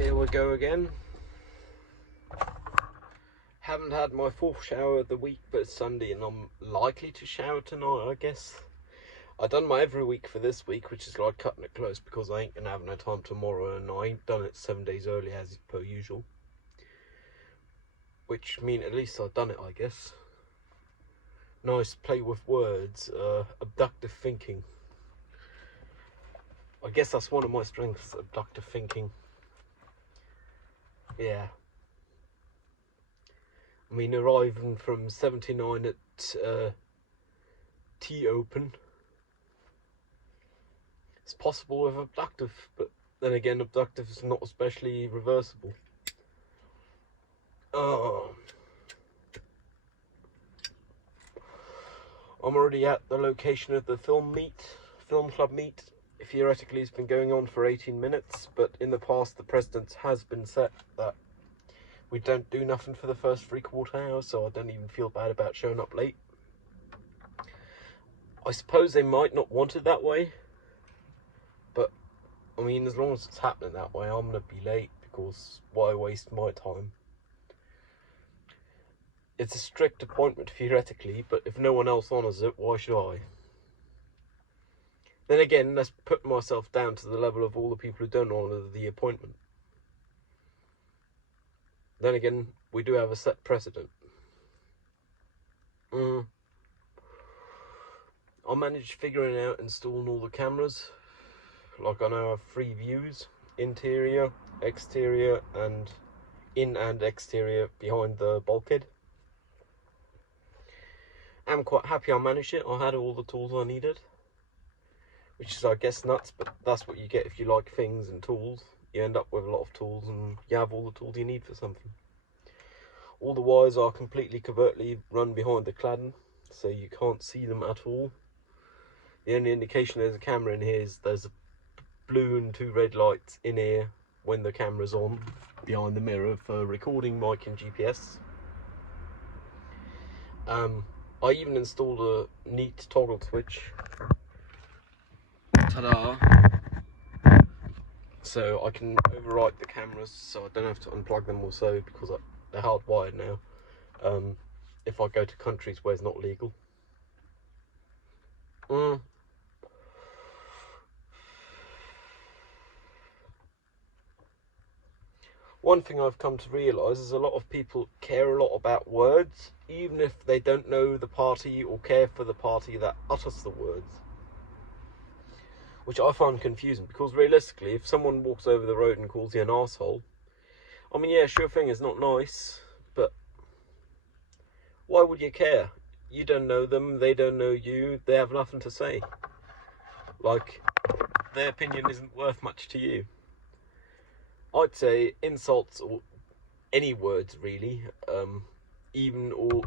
Here we go again. Haven't had my fourth shower of the week, but it's Sunday and I'm likely to shower tonight, I guess. I've done my every week for this week, which is like cutting it close because I ain't gonna have no time tomorrow, and I ain't done it 7 days early as per usual. Which mean at least I've done it, I guess. Nice play with words, abductive thinking. I guess that's one of my strengths, abductive thinking. Yeah. I mean, arriving from 79 at T-Open. It's possible with abductive, but then again, abductive is not especially reversible. I'm already at the location of the film club meet. Theoretically, it's been going on for 18 minutes, but in the past, the precedent has been set that we don't do nothing for the first 3/4 hour, so I don't even feel bad about showing up late. I suppose they might not want it that way, but I mean, as long as it's happening that way, I'm gonna be late because why waste my time? It's a strict appointment theoretically, but if no one else honours it, why should I? Then again, let's put myself down to the level of all the people who don't honour the appointment. Then again, we do have a set precedent. I managed figuring out installing all the cameras. Like, I now have 3 views: interior, exterior, and in and exterior behind the bulkhead. I'm quite happy I managed it. I had all the tools I needed, which is, I guess, nuts, but that's what you get if you like things and tools. You end up with a lot of tools and you have all the tools you need for something. All the wires are completely covertly run behind the cladding, so you can't see them at all. The only indication there's a camera in here is there's a blue and 2 red lights in here when the camera's on behind the mirror for recording, mic and GPS. I even installed a neat toggle switch. Ta-da! So I can overwrite the cameras, so I don't have to unplug them or so, because they're hardwired now. If I go to countries where it's not legal. One thing I've come to realise is a lot of people care a lot about words, even if they don't know the party or care for the party that utters the words. Which I find confusing, because realistically, if someone walks over the road and calls you an arsehole, I mean, yeah, sure thing, it's not nice, but why would you care? You don't know them, they don't know you, they have nothing to say. Like, their opinion isn't worth much to you. I'd say insults, or any words really, even all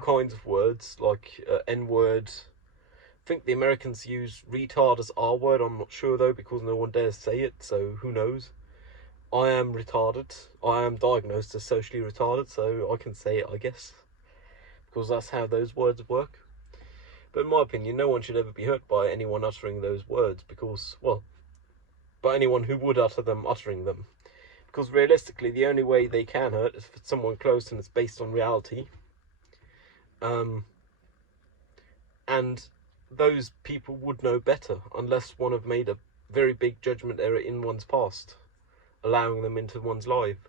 kinds of words, like N-word. I think the Americans use retard as R-word, I'm not sure though, because no one dares say it, so who knows. I am retarded. I am diagnosed as socially retarded, so I can say it, I guess, because that's how those words work. But in my opinion, no one should ever be hurt by anyone uttering those words, because, well, by anyone who would utter them uttering them. Because realistically, the only way they can hurt is if it's someone close and it's based on reality. And those people would know better, unless one have made a very big judgment error in one's past, allowing them into one's life.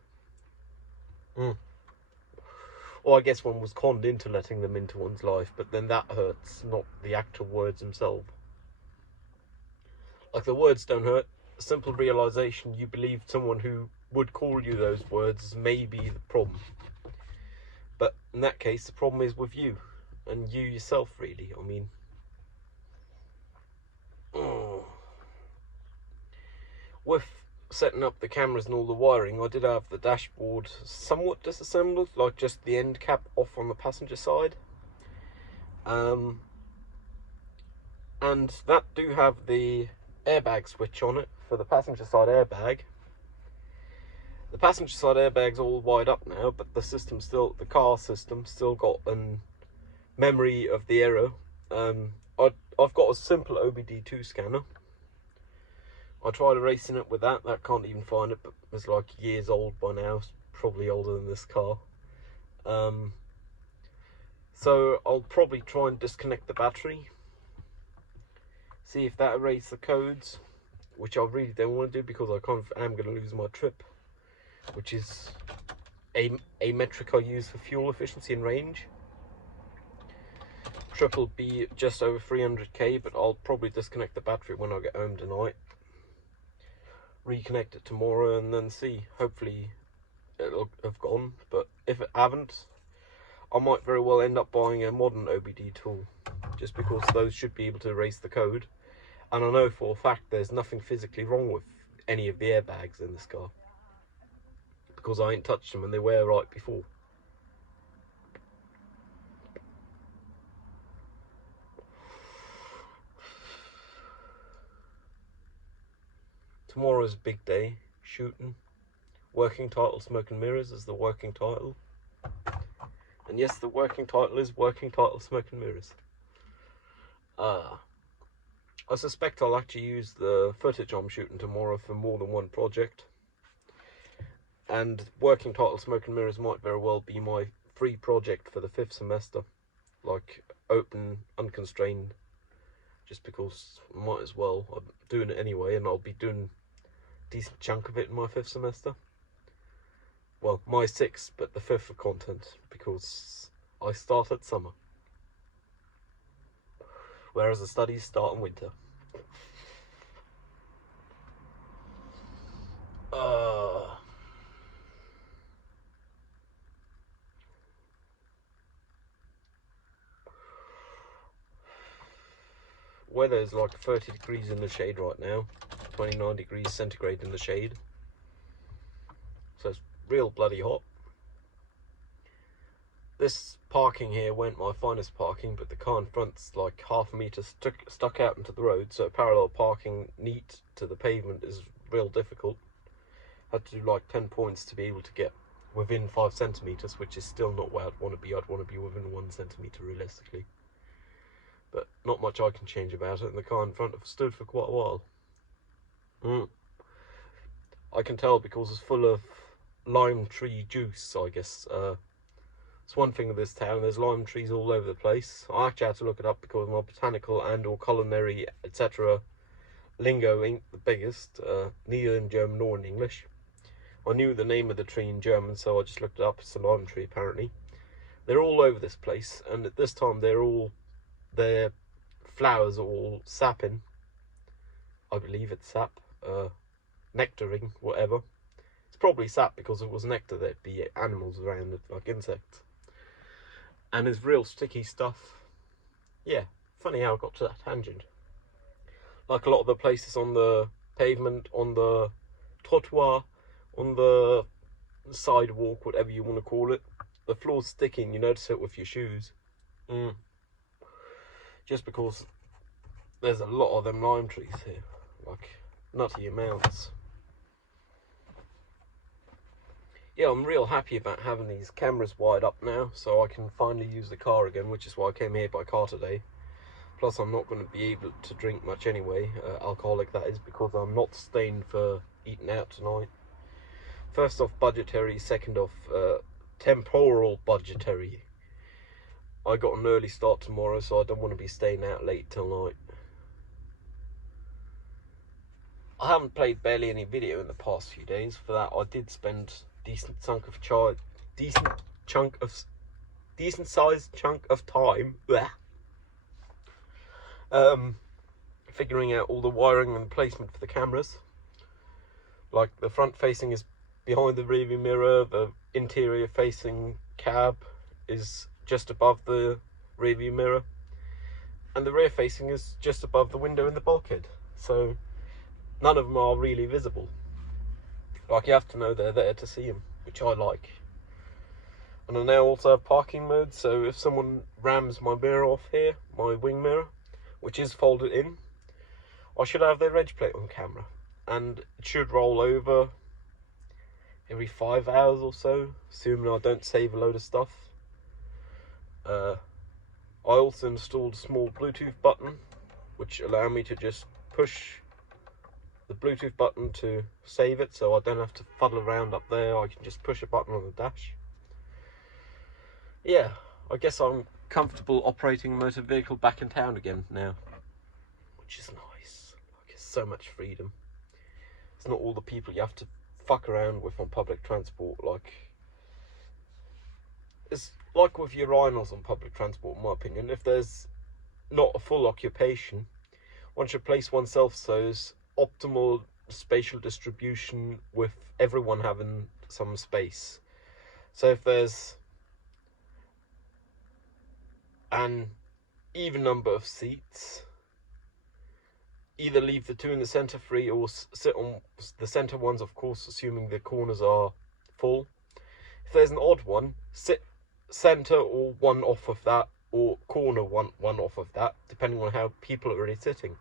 Or I guess one was conned into letting them into one's life, but then that hurts, not the actual words themselves. Like, the words don't hurt. A simple realization you believed someone who would call you those words may be the problem. But in that case, the problem is with you, and you yourself, really. I mean, with setting up the cameras and all the wiring, I did have the dashboard somewhat disassembled, like just the end cap off on the passenger side. And that do have the airbag switch on it for the passenger side airbag. The passenger side airbag's all wired up now, but the car system still got a memory of the error. I've got a simple OBD2 scanner, I tried erasing it with that can't even find it, but it's like years old by now. It's probably older than this car. So I'll probably try and disconnect the battery, see if that erases the codes, which I really don't want to do because I kind of am going to lose my trip, which is a metric I use for fuel efficiency and range. Trip will be just over 300k, but I'll probably disconnect the battery when I get home tonight, reconnect it tomorrow, and then see. Hopefully it'll have gone, but if it haven't, I might very well end up buying a modern OBD tool, just because those should be able to erase the code. And I know for a fact there's nothing physically wrong with any of the airbags in this car, because I ain't touched them and they were right before. Tomorrow's a big day, shooting. Working title, Smoke and Mirrors is the working title. And yes, the working title is Working Title, Smoke and Mirrors. I suspect I'll actually use the footage I'm shooting tomorrow for more than one project. And Working Title, Smoke and Mirrors might very well be my free project for the 5th semester. Like, open, unconstrained. Just because I might as well. I'm doing it anyway, and I'll be doing a decent chunk of it in my 5th semester. Well, my 6th, but the 5th for content, because I start at summer. Whereas the studies start in winter. Weather is like 30 degrees in the shade right now, 29 degrees centigrade in the shade, so it's real bloody hot. This parking here weren't my finest parking, but the car in front's like half a metre stuck out into the road, so parallel parking neat to the pavement is real difficult. Had to do like 10 points to be able to get within 5 centimetres, which is still not where I'd want to be. I'd want to be within 1 centimetre realistically. But not much I can change about it, and the car in front have stood for quite a while. I can tell because it's full of lime tree juice, I guess. It's one thing of this town, there's lime trees all over the place. I actually had to look it up because my botanical and or culinary, etc. lingo ain't the biggest, neither in German nor in English. I knew the name of the tree in German, so I just looked it up. It's a lime tree, apparently. They're all over this place, and at this time their flowers are all sapping. I believe it's sap, nectaring, whatever. It's probably sap because if it was nectar there'd be animals around it, like insects. And it's real sticky stuff. Yeah, funny how I got to that tangent. Like a lot of the places on the pavement, on the trottoir, on the sidewalk, whatever you want to call it, the floor's sticking, you notice it with your shoes. Just because there's a lot of them lime trees here, like nutty amounts. Yeah, I'm real happy about having these cameras wired up now, so I can finally use the car again, which is why I came here by car today. Plus, I'm not going to be able to drink much anyway, alcoholic that is, because I'm not staying for eating out tonight. First off, budgetary. Second off, temporal budgetary. I got an early start tomorrow, so I don't want to be staying out late till night. I haven't played barely any video in the past few days. For that, I did spend decent sized chunk of time figuring out all the wiring and placement for the cameras. Like, the front facing is behind the rearview mirror, the interior facing cab is just above the rearview mirror, and the rear facing is just above the window in the bulkhead, so none of them are really visible. Like, you have to know they're there to see them, which I like. And I now also have parking mode, so if someone rams my mirror off here, my wing mirror, which is folded in, I should have their reg plate on camera, and it should roll over every 5 hours or so, assuming I don't save a load of stuff. I also installed a small Bluetooth button, which allowed me to just push the Bluetooth button to save it, so I don't have to fuddle around up there. I can just push a button on the dash. Yeah, I guess I'm comfortable operating a motor vehicle back in town again now, which is nice. Like, it's so much freedom. It's not all the people you have to fuck around with on public transport. Like, it's like with urinals on public transport, in my opinion. If there's not a full occupation, one should place oneself so as optimal spatial distribution with everyone having some space. So if there's an even number of seats, either leave the two in the centre free or sit on the centre ones, of course, assuming the corners are full. If there's an odd one, sit centre or one off of that, or corner one off of that, depending on how people are already sitting.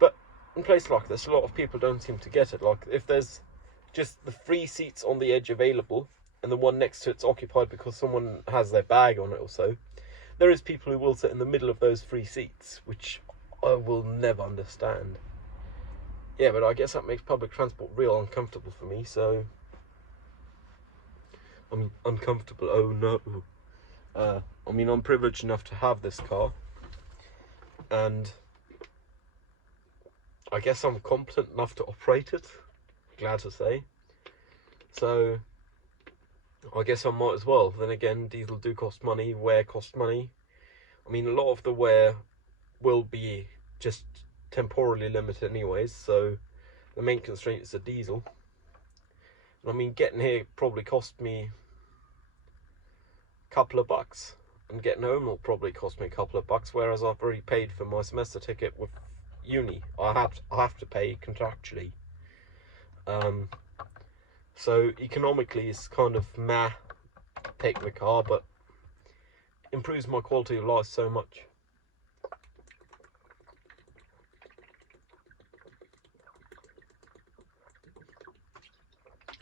But in places like this, a lot of people don't seem to get it. Like, if there's just the 3 seats on the edge available and the one next to it's occupied because someone has their bag on it or so, there is people who will sit in the middle of those 3 seats, which I will never understand. Yeah, but I guess that makes public transport real uncomfortable for me, so I'm uncomfortable. Oh no. I mean, I'm privileged enough to have this car, and I guess I'm competent enough to operate it, glad to say. So I guess I might as well. Then again, diesel do cost money, wear costs money. I mean, a lot of the wear will be just temporarily limited anyways, so the main constraint is the diesel. And I mean, getting here probably cost me a couple of bucks, and getting home will probably cost me a couple of bucks, whereas I've already paid for my semester ticket with uni. I have to pay contractually. So economically it's kind of meh taking the car, but improves my quality of life so much.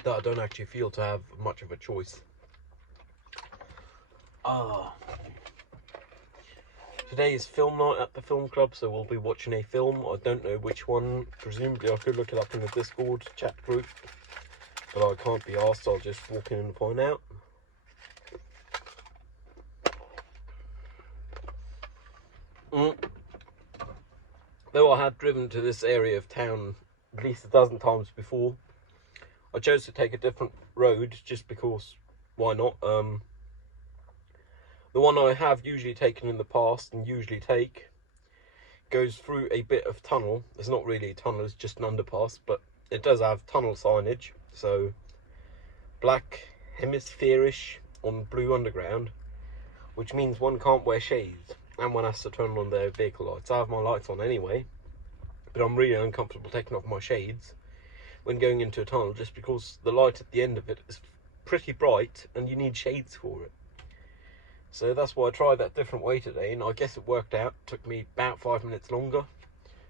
That I don't actually feel to have much of a choice. Today is film night at the film club, so we'll be watching a film. I don't know which one. Presumably I could look it up in the Discord chat group, but I can't be asked. I'll just walk in and find out. Though I had driven to this area of town at least a dozen times before, I chose to take a different road just because, why not? The one I have usually taken in the past and usually take goes through a bit of tunnel. It's not really a tunnel, it's just an underpass, but it does have tunnel signage. So black hemispherish on blue underground, which means one can't wear shades and one has to turn on their vehicle lights. I have my lights on anyway, but I'm really uncomfortable taking off my shades when going into a tunnel just because the light at the end of it is pretty bright and you need shades for it. So that's why I tried that different way today, and I guess it worked out. It took me about 5 minutes longer,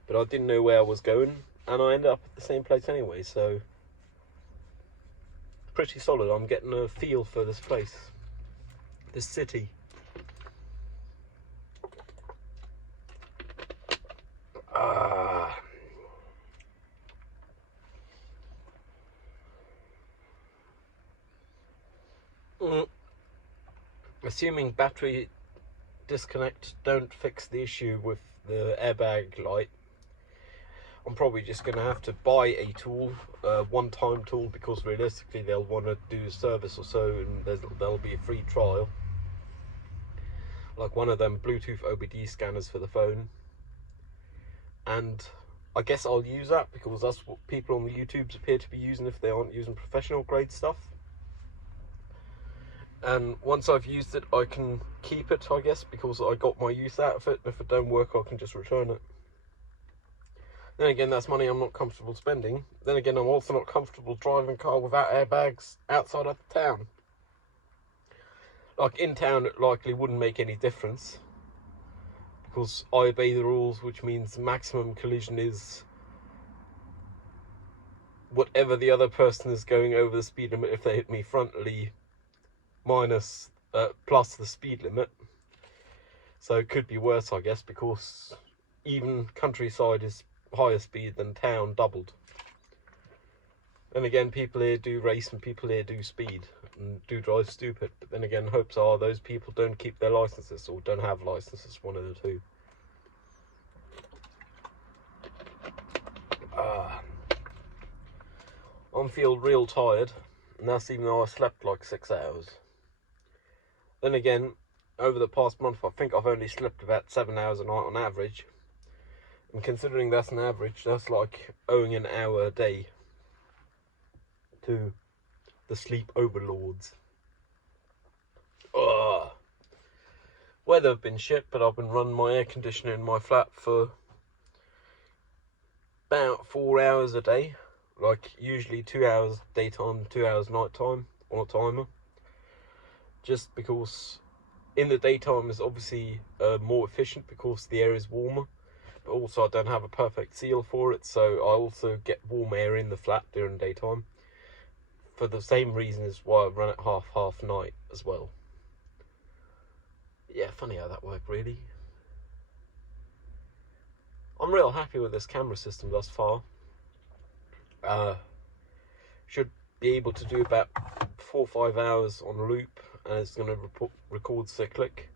but I didn't know where I was going, and I ended up at the same place anyway, so pretty solid. I'm getting a feel for this place, this city. Assuming battery disconnect don't fix the issue with the airbag light, I'm probably just going to have to buy a tool, one-time tool, because realistically they'll want to do a service or so, and there'll be a free trial, like one of them Bluetooth OBD scanners for the phone. And I guess I'll use that because that's what people on the YouTubes appear to be using if they aren't using professional grade stuff. And once I've used it, I can keep it, I guess, because I got my use out of it. If it don't work, I can just return it. Then again, that's money I'm not comfortable spending. Then again, I'm also not comfortable driving a car without airbags outside of the town. Like, in town, it likely wouldn't make any difference, because I obey the rules, which means maximum collision is whatever the other person is going over the speed limit if they hit me frontally, minus plus the speed limit. So it could be worse, I guess, because even countryside is higher speed than town doubled. Then again, people here do race and people here do speed and do drive stupid. But then again, hopes are those people don't keep their licenses or don't have licenses, one of the two. I feel real tired, and that's even though I slept like 6 hours. Then again, over the past month, I think I've only slept about 7 hours a night on average. And considering that's an average, that's like owing an hour a day to the sleep overlords. Weather have been shit, but I've been running my air conditioner in my flat for about 4 hours a day. Like usually 2 hours daytime, 2 hours nighttime on a timer. Just because in the daytime is obviously more efficient because the air is warmer. But also I don't have a perfect seal for it, so I also get warm air in the flat during daytime. For the same reason as why I run it half night as well. Yeah, funny how that worked, really. I'm real happy with this camera system thus far. Should be able to do about 4 or 5 hours on loop, and it's going to record cyclic.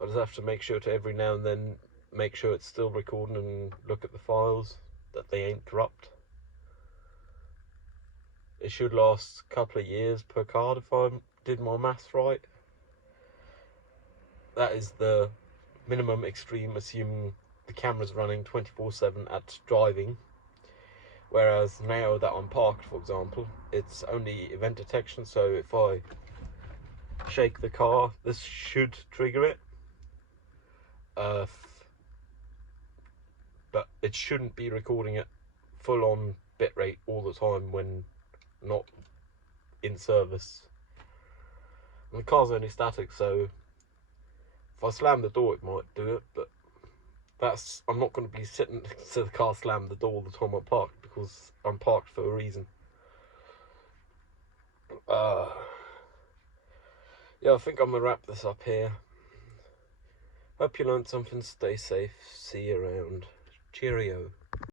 I just have to make sure to every now and then make sure it's still recording and look at the files, that they ain't corrupt. It should last a couple of years per card if I did my maths right. That is the minimum extreme, assuming the camera's running 24/7 at driving. Whereas now that I'm parked, for example, it's only event detection, so if I shake the car, this should trigger it. But it shouldn't be recording it full on bitrate all the time when not in service. And the car's only static, so if I slam the door it might do it, but I'm not going to be sitting next to the car slam the door all the time I'm parked, because I'm parked for a reason. Yeah, I think I'm going to wrap this up here. Hope you learned something. Stay safe. See you around. Cheerio.